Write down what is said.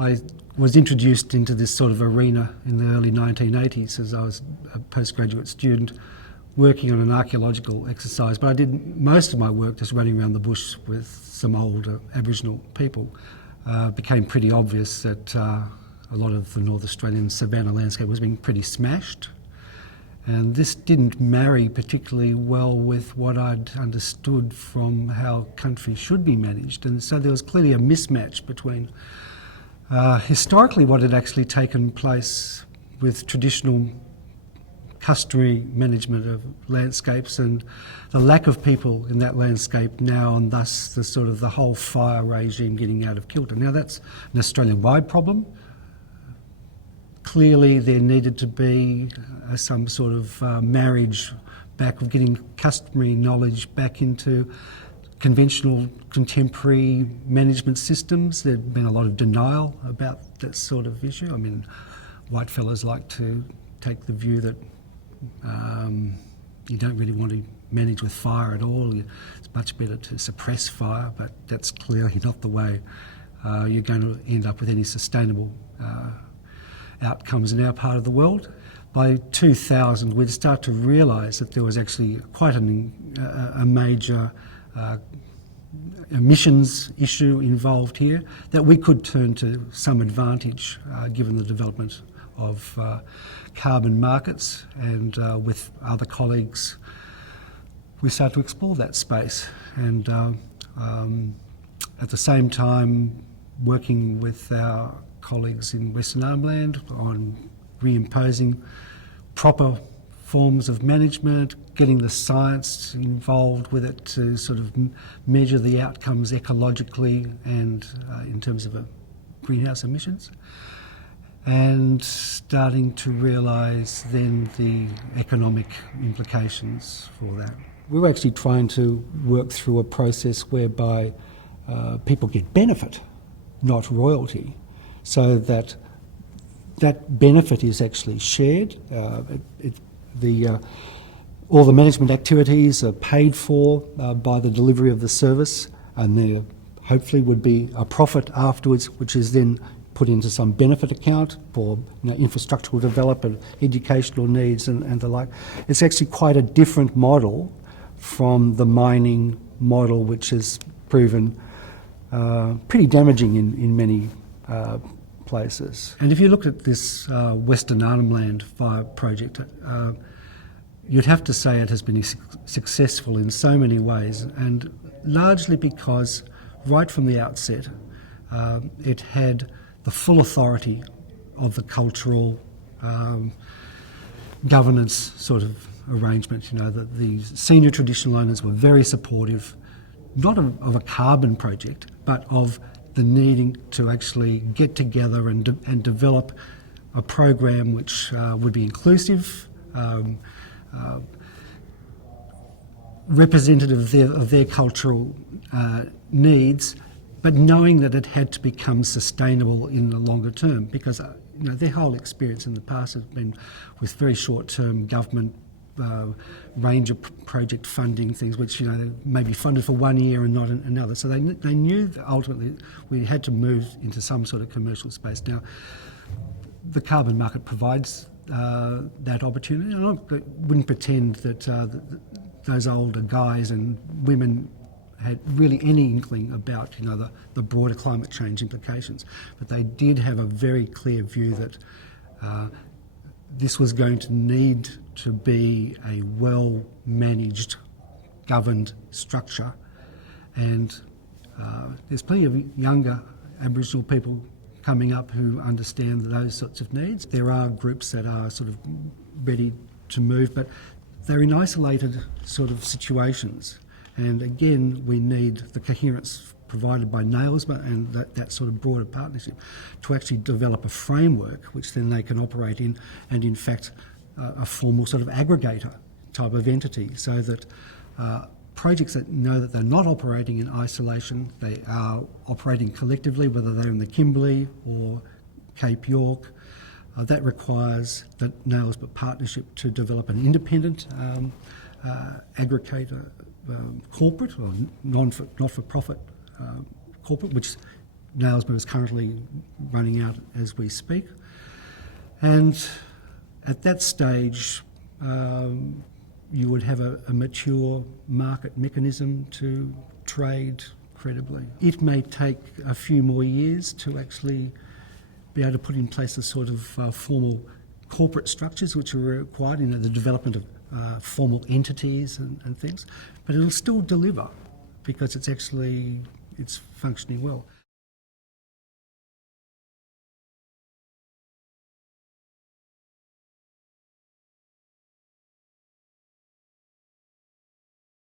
I was introduced into this sort of arena in the early 1980s as I was a postgraduate student working on an archaeological exercise, but I did most of my work just running around the bush with some older Aboriginal people. It became pretty obvious that a lot of the North Australian savannah landscape was being pretty smashed, and this didn't marry particularly well with what I'd understood from how country should be managed, and so there was clearly a mismatch between historically what had actually taken place with traditional customary management of landscapes and the lack of people in that landscape now, and thus the sort of the whole fire regime getting out of kilter. Now that's an Australian-wide problem. Clearly there needed to be some sort of marriage back of getting customary knowledge back into conventional contemporary management systems. There'd been a lot of denial about that sort of issue. I mean, white fellas like to take the view that you don't really want to manage with fire at all. It's much better to suppress fire, but that's clearly not the way you're going to end up with any sustainable outcomes in our part of the world. By 2000, we'd start to realise that there was actually quite a major emissions issue involved here that we could turn to some advantage given the development of carbon markets, and with other colleagues we started to explore that space, and at the same time working with our colleagues in Western Arnhem on reimposing proper forms of management, getting the science involved with it to sort of measure the outcomes ecologically and in terms of greenhouse emissions, and starting to realise then the economic implications for that. We were actually trying to work through a process whereby people get benefit, not royalty, so that that benefit is actually shared. All the management activities are paid for by the delivery of the service, and there hopefully would be a profit afterwards, which is then put into some benefit account for infrastructural development, educational needs and the like. It's actually quite a different model from the mining model, which has proven pretty damaging in many places. And if you look at this Western Arnhem Fire project, you'd have to say it has been successful in so many ways, and largely because right from the outset it had the full authority of the cultural governance sort of arrangement. The senior traditional owners were very supportive, not of a carbon project, but of the needing to actually get together and develop a program which would be inclusive, representative of their cultural needs, but knowing that it had to become sustainable in the longer term, because their whole experience in the past has been with very short-term government range of project funding things, which may be funded for 1 year and not another. So they knew that ultimately we had to move into some sort of commercial space. Now, the carbon market provides that opportunity, and I wouldn't pretend that those older guys and women had really any inkling about the broader climate change implications, but they did have a very clear view that this was going to need to be a well-managed, governed structure, and there's plenty of younger Aboriginal people coming up who understand those sorts of needs. There are groups that are sort of ready to move, but they're in isolated sort of situations. And again, we need the coherence provided by NAILSMA and that sort of broader partnership to actually develop a framework which then they can operate in, and in fact a formal sort of aggregator type of entity, so that projects that know that they're not operating in isolation, they are operating collectively, whether they're in the Kimberley or Cape York. That requires that NAILSMA partnership to develop an independent aggregator corporate or not-for-profit corporate, which Nailsman is currently running out as we speak. And at that stage, you would have a mature market mechanism to trade credibly. It may take a few more years to actually be able to put in place the sort of formal corporate structures which are required, the development of formal entities and things, but it'll still deliver because it's functioning well.